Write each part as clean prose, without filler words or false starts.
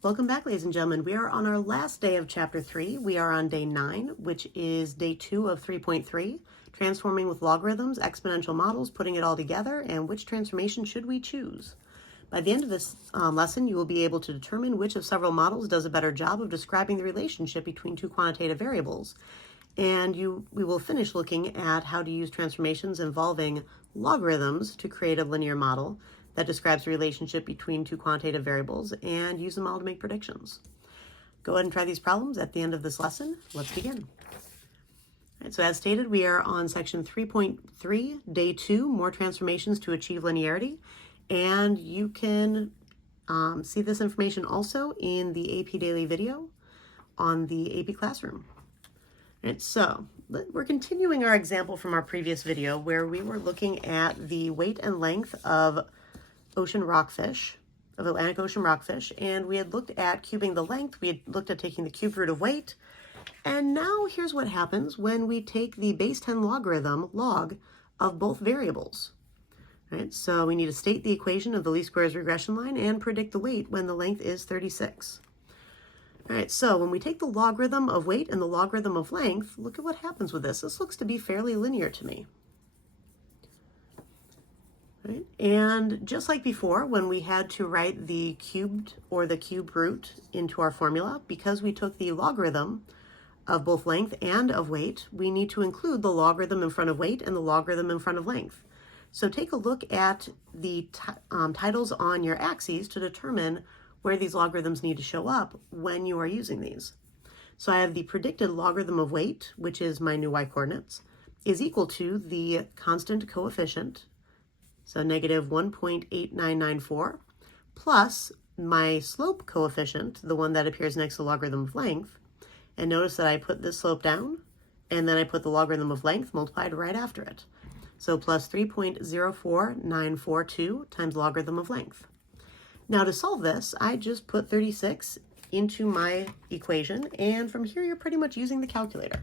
Welcome back, ladies and gentlemen. We are on our last day of Chapter 3. We are on day 9, which is day 2 of 3.3, transforming with logarithms, exponential models, putting it all together, and which transformation should we choose. By the end of this lesson, you will be able to determine which of several models does a better job of describing the relationship between two quantitative variables. And we will finish looking at how to use transformations involving logarithms to create a linear model that describes the relationship between two quantitative variables and use the model to make predictions. Go ahead and try these problems at the end of this lesson. Let's begin. All right, so as stated, we are on section 3.3, day 2, more transformations to achieve linearity. And you can see this information also in the AP Daily video on the AP Classroom. All right, so we're continuing our example from our previous video where we were looking at the weight and length of ocean rockfish, of Atlantic Ocean rockfish, and we had looked at cubing the length, we had looked at taking the cube root of weight, and now here's what happens when we take the base 10 logarithm log of both variables. All right, so we need to state the equation of the least squares regression line and predict the weight when the length is 36. All right, so when we take the logarithm of weight and the logarithm of length, look at what happens with this. This looks to be fairly linear to me. Right? And just like before, when we had to write the cubed or the cube root into our formula, because we took the logarithm of both length and of weight, we need to include the logarithm in front of weight and the logarithm in front of length. So take a look at the titles on your axes to determine where these logarithms need to show up when you are using these. So I have the predicted logarithm of weight, which is my new y-coordinates, is equal to the constant coefficient, so negative 1.8994, plus my slope coefficient, the one that appears next to the logarithm of length. And notice that I put this slope down, and then I put the logarithm of length multiplied right after it. So plus 3.04942 times logarithm of length. Now to solve this, I just put 36 into my equation, and from here you're pretty much using the calculator.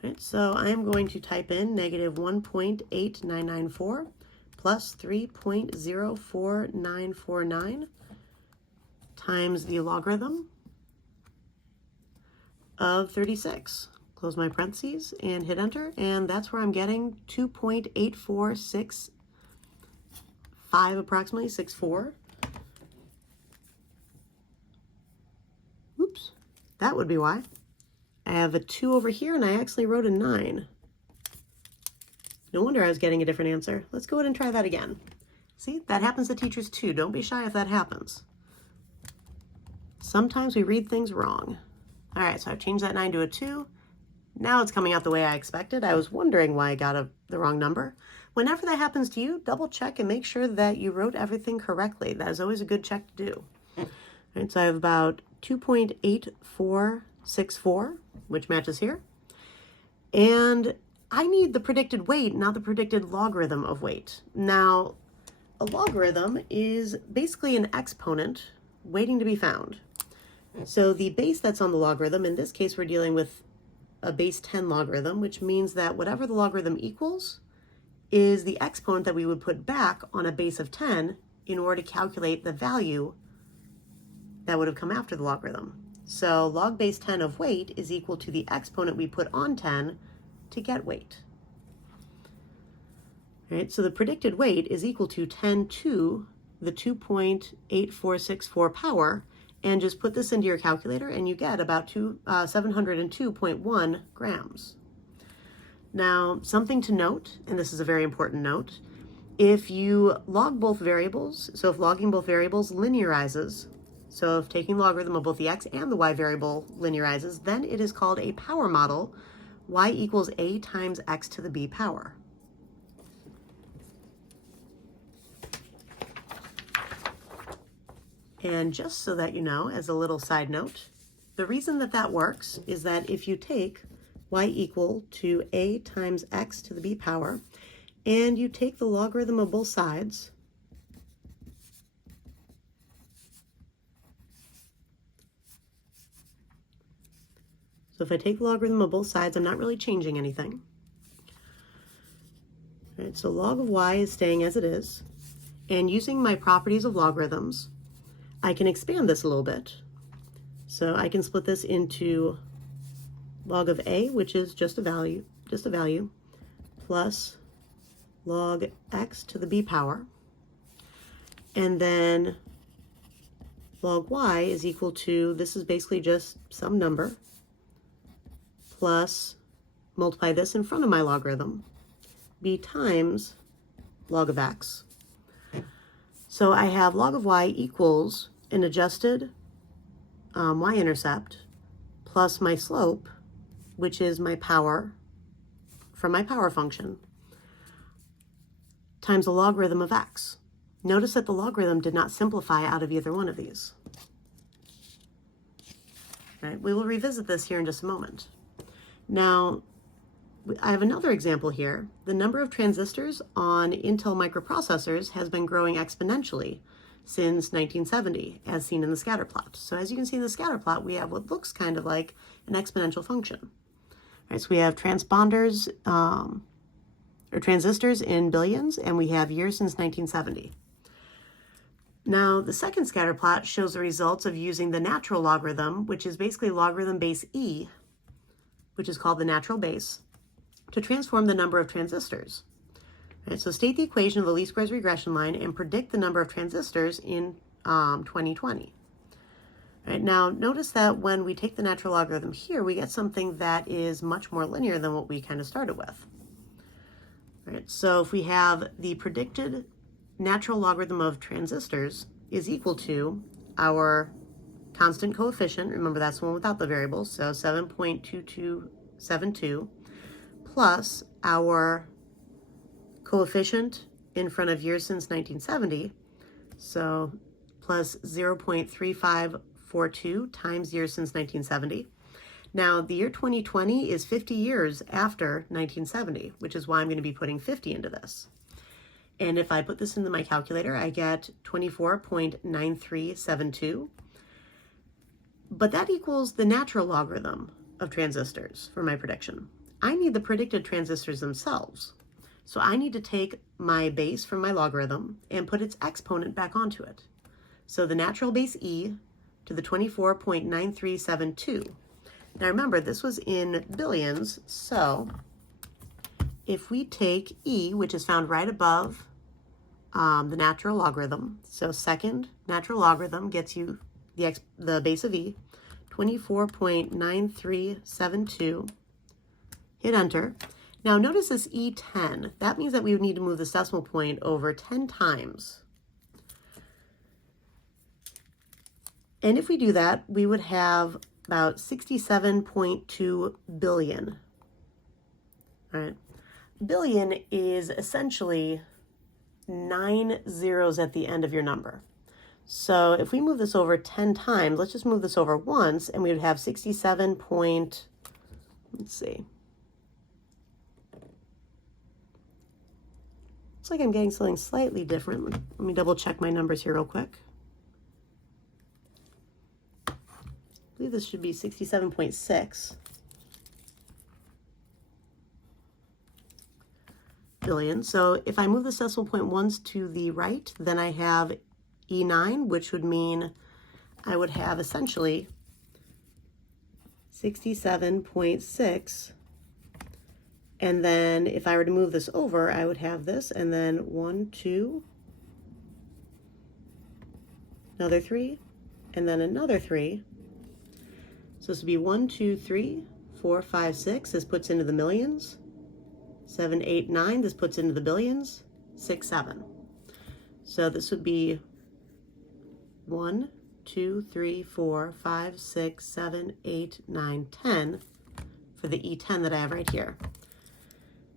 Right, so I am going to type in negative 1.8994 plus 3.04949 times the logarithm of 36. Close my parentheses and hit enter, and that's where I'm getting 2.8465 approximately, 64. Oops, that would be why. I have a 2 over here, and I actually wrote a 9. No wonder I was getting a different answer. Let's go ahead and try that again. See, that happens to teachers too. Don't be shy if that happens. Sometimes we read things wrong. All right, so I've changed that 9 to a 2. Now it's coming out the way I expected. I was wondering why I got the wrong number. Whenever that happens to you, double check and make sure that you wrote everything correctly. That is always a good check to do. All right, so I have about 2.8464, which matches here. And I need the predicted weight, not the predicted logarithm of weight. Now, a logarithm is basically an exponent waiting to be found. So the base that's on the logarithm, in this case, we're dealing with a base 10 logarithm, which means that whatever the logarithm equals is the exponent that we would put back on a base of 10 in order to calculate the value that would have come after the logarithm. So log base 10 of weight is equal to the exponent we put on 10 to get weight. All right, so the predicted weight is equal to 10 to the 2.8464 power, and just put this into your calculator and you get about 702.1 grams. Now, something to note, and this is a very important note, if you log both variables, so if logging both variables linearizes, so if taking logarithm of both the x and the y variable linearizes, then it is called a power model, y equals a times x to the b power. And just so that you know, as a little side note, the reason that that works is that if you take y equal to a times x to the b power, and you take the logarithm of both sides, so if I take the logarithm of both sides, I'm not really changing anything. All right, so log of y is staying as it is, and using my properties of logarithms, I can expand this a little bit. So I can split this into log of a, which is just a value, plus log x to the b power. And then log y is equal to, this is basically just some number, plus multiply this in front of my logarithm, b times log of x. So I have log of y equals an adjusted y-intercept plus my slope, which is my power from my power function, times the logarithm of x. Notice that the logarithm did not simplify out of either one of these. Right, we will revisit this here in just a moment. Now, I have another example here. The number of transistors on Intel microprocessors has been growing exponentially since 1970, as seen in the scatter plot. So as you can see in the scatter plot, we have what looks kind of like an exponential function. Right, so we have transponders, or transistors in billions, and we have years since 1970. Now, the second scatter plot shows the results of using the natural logarithm, which is basically logarithm base e, which is called the natural base, to transform the number of transistors. Right, so state the equation of the least squares regression line and predict the number of transistors in 2020. Right, now, notice that when we take the natural logarithm here, we get something that is much more linear than what we kind of started with. Right, so if we have the predicted natural logarithm of transistors is equal to our constant coefficient, remember that's the one without the variables, so 7.2272, plus our coefficient in front of years since 1970, so plus 0.3542 times years since 1970. Now, the year 2020 is 50 years after 1970, which is why I'm going to be putting 50 into this. And if I put this into my calculator, I get 24.9372. But that equals the natural logarithm of transistors for my prediction. I need the predicted transistors themselves. So I need to take my base from my logarithm and put its exponent back onto it. So the natural base e to the 24.9372. Now remember, this was in billions, so if we take e, which is found right above the natural logarithm, so second natural logarithm gets you the base of e, 24.9372, hit enter. Now notice this E10, that means that we would need to move this decimal point over 10 times. And if we do that, we would have about 67.2 billion. All right. Billion is essentially 9 zeros at the end of your number. So if we move this over 10 times, let's just move this over once, and we would have 67 point, let's see. Looks like I'm getting something slightly different. Let me double check my numbers here real quick. I believe this should be 67.6 billion. So if I move this decimal point once to the right, then I have E9, which would mean I would have essentially 67.6. And then if I were to move this over, I would have this, and then 1, 2, another 3, and then another 3. So this would be 1, 2, 3, 4, 5, 6. This puts into the millions. 7, 8, 9. This puts into the billions. 6, 7. So this would be 1, 2, 3, 4, 5, 6, 7, 8, 9, 10 for the E10 that I have right here.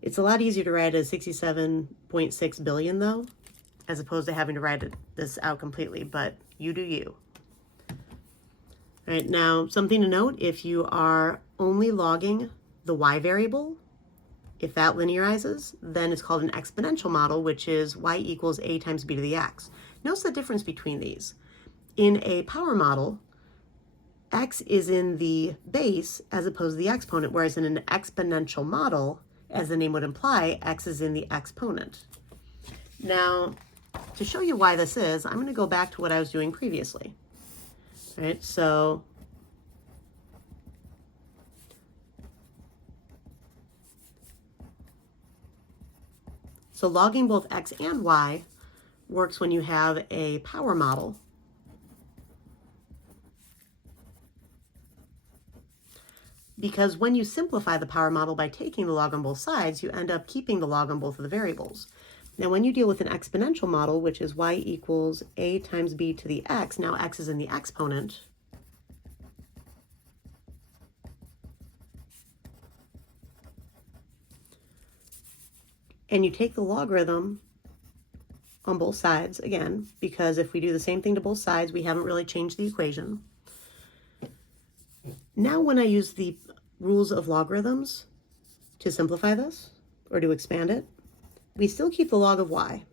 It's a lot easier to write as 67.6 billion though, as opposed to having to write this out completely, but you do you. All right, now something to note, if you are only logging the y variable, if that linearizes, then it's called an exponential model, which is y equals a times b to the x. Notice the difference between these. In a power model, x is in the base as opposed to the exponent, whereas in an exponential model, as the name would imply, x is in the exponent. Now, to show you why this is, I'm going to go back to what I was doing previously. All right, so logging both x and y works when you have a power model. Because when you simplify the power model by taking the log on both sides, you end up keeping the log on both of the variables. Now, when you deal with an exponential model, which is y equals a times b to the x, now x is in the exponent, and you take the logarithm on both sides, again, because if we do the same thing to both sides, we haven't really changed the equation. Now, when I use the rules of logarithms to simplify this, or to expand it, we still keep the log of y.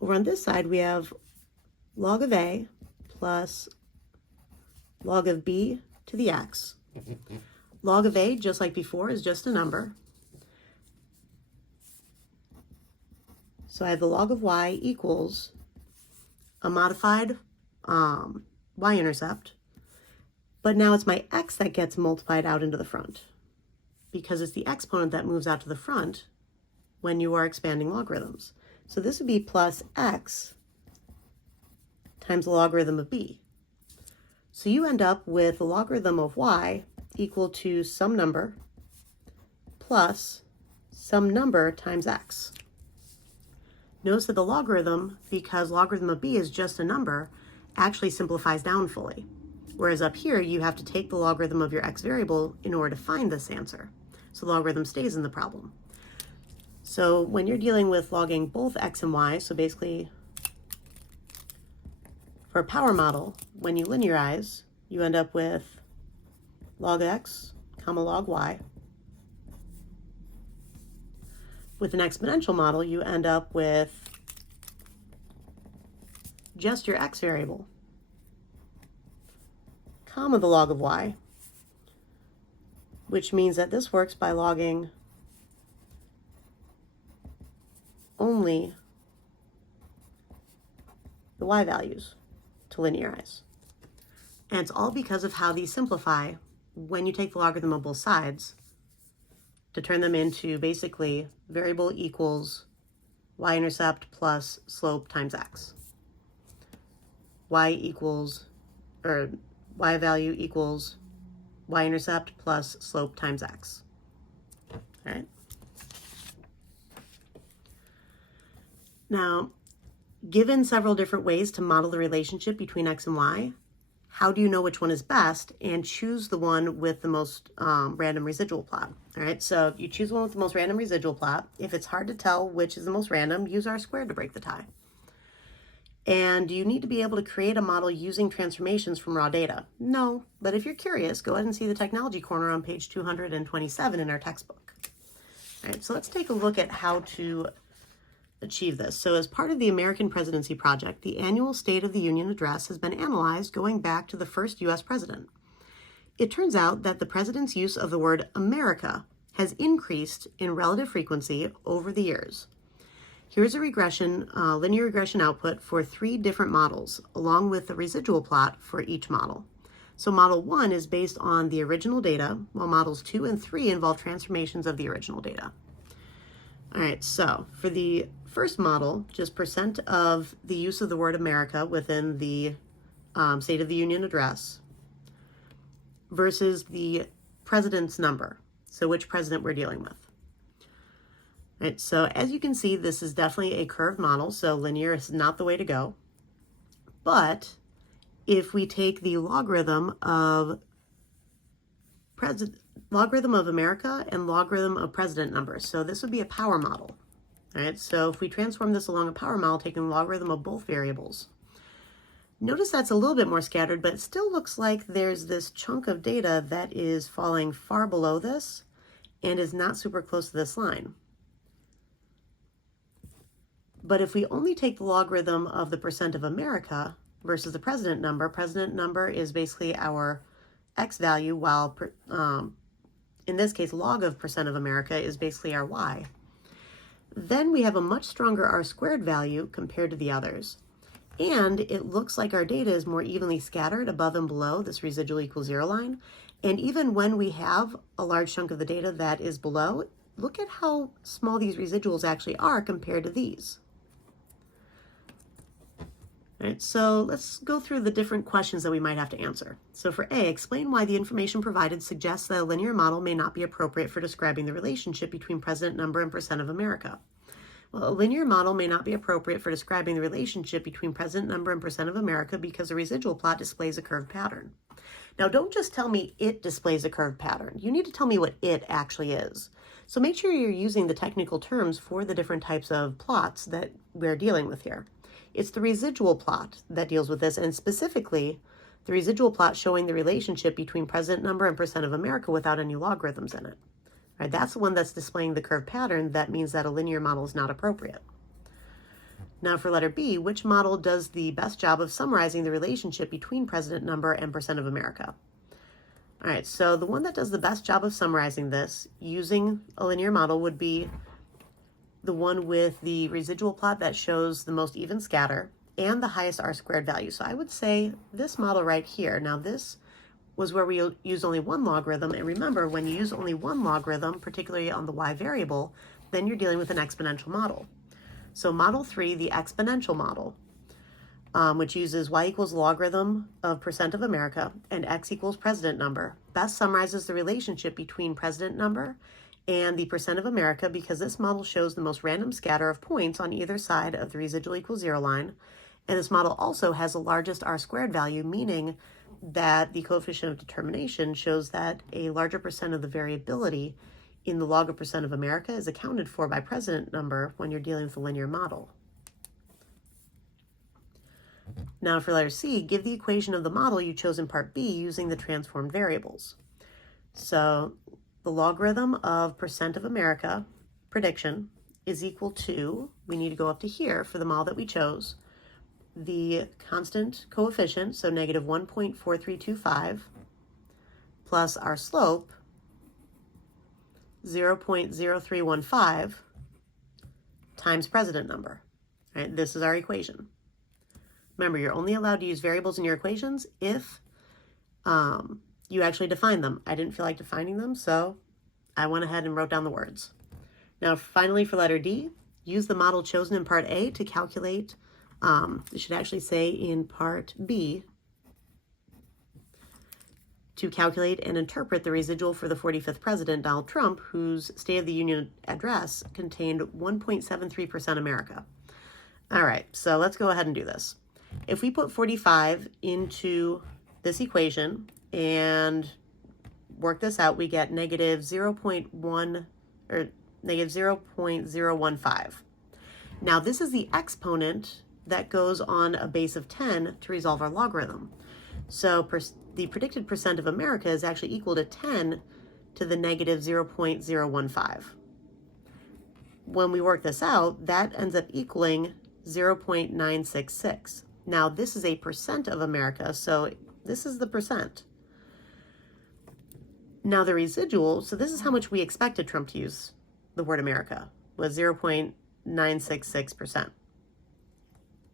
Over on this side, we have log of a plus log of b to the x. Log of a, just like before, is just a number. So I have the log of y equals a modified y-intercept, but now it's my x that gets multiplied out into the front, because it's the exponent that moves out to the front when you are expanding logarithms. So this would be plus x times the logarithm of b. So you end up with the logarithm of y equal to some number plus some number times x. Notice that the logarithm, because logarithm of b is just a number, actually simplifies down fully. Whereas up here, you have to take the logarithm of your x variable in order to find this answer. So logarithm stays in the problem. So when you're dealing with logging both x and y, so basically for a power model, when you linearize, you end up with log x, comma log y. With an exponential model, you end up with just your x variable, comma the log of y, which means that this works by logging only the y values to linearize. And it's all because of how these simplify when you take the logarithm of both sides to turn them into basically variable equals y-intercept plus slope times x. Y equals, or y value equals y-intercept plus slope times x. All right. Now, given several different ways to model the relationship between x and y, how do you know which one is best and choose the one with the most random residual plot? All right, so you choose one with the most random residual plot. If it's hard to tell which is the most random, use R² to break the tie. And do you need to be able to create a model using transformations from raw data? No, but if you're curious, go ahead and see the technology corner on page 227 in our textbook. All right, so let's take a look at how to achieve this. So as part of the American Presidency Project, the annual State of the Union address has been analyzed going back to the first U.S. president. It turns out that the president's use of the word America has increased in relative frequency over the years. Here's a linear regression output for 3 different models, along with the residual plot for each model. So model 1 is based on the original data, while models 2 and 3 involve transformations of the original data. All right, so for the first model, just percent of the use of the word America within the State of the Union address versus the president's number, so which president we're dealing with. All right, so as you can see, this is definitely a curved model, so linear is not the way to go. But if we take the logarithm of America and logarithm of president numbers, so this would be a power model. All right, so if we transform this along a power model, taking the logarithm of both variables, notice that's a little bit more scattered, but it still looks like there's this chunk of data that is falling far below this and is not super close to this line. But if we only take the logarithm of the percent of America versus the president number is basically our x value, while in this case, log of percent of America is basically our y. Then we have a much stronger r squared value compared to the others. And it looks like our data is more evenly scattered above and below this residual equals 0 line. And even when we have a large chunk of the data that is below, look at how small these residuals actually are compared to these. All right, so let's go through the different questions that we might have to answer. So for A, explain why the information provided suggests that a linear model may not be appropriate for describing the relationship between president number and percent of America. Well, a linear model may not be appropriate for describing the relationship between president number and percent of America because the residual plot displays a curved pattern. Now, don't just tell me it displays a curved pattern. You need to tell me what it actually is. So make sure you're using the technical terms for the different types of plots that we're dealing with here. It's the residual plot that deals with this, and specifically the residual plot showing the relationship between president number and percent of America without any logarithms in it. Right, that's the one that's displaying the curved pattern. That means that a linear model is not appropriate. Now for letter B, which model does the best job of summarizing the relationship between president number and percent of America? All right, so the one that does the best job of summarizing this using a linear model would be the one with the residual plot that shows the most even scatter and the highest r squared value. So I would say this model right here. Now this was where we use only one logarithm. And remember, when you use only one logarithm, particularly on the y variable, then you're dealing with an exponential model. So model 3, the exponential model, which uses y equals logarithm of percent of America and x equals president number, best summarizes the relationship between president number and the percent of America because this model shows the most random scatter of points on either side of the residual equals 0 line. And this model also has the largest r squared value, meaning that the coefficient of determination shows that a larger percent of the variability in the log of percent of America is accounted for by president number when you're dealing with a linear model. Now for letter C, give the equation of the model you chose in part B using the transformed variables. So the logarithm of percent of America prediction is equal to, we need to go up to here for the model that we chose, the constant coefficient, so negative 1.4325, plus our slope, 0.0315, times president number. All right, this is our equation. Remember, you're only allowed to use variables in your equations if you actually define them. I didn't feel like defining them, so I went ahead and wrote down the words. Now, finally, for letter D, use the model chosen in part A to calculate. It should actually say in part B, to calculate and interpret the residual for the 45th president, Donald Trump, whose State of the Union address contained 1.73% America. All right, so let's go ahead and do this. If we put 45 into this equation and work this out, we get negative 0.1 or negative 0.015. Now this is the exponent that goes on a base of 10 to resolve our logarithm. So the predicted percent of America is actually equal to 10 to the negative 0.015. When we work this out, that ends up equaling 0.966. Now this is a percent of America, so this is the percent. Now the residual, so this is how much we expected Trump to use the word America, was 0.966%.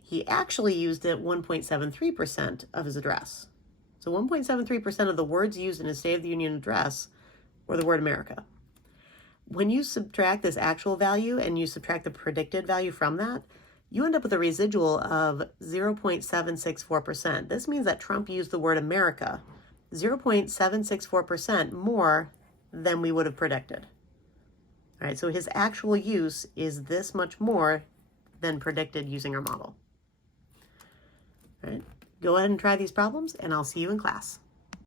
He actually used it 1.73% of his address. So 1.73% of the words used in his State of the Union address were the word America. When you subtract this actual value and you subtract the predicted value from that, you end up with a residual of 0.764%. This means that Trump used the word America 0.764% more than we would have predicted. All right, so his actual use is this much more than predicted using our model. All right, go ahead and try these problems, and I'll see you in class.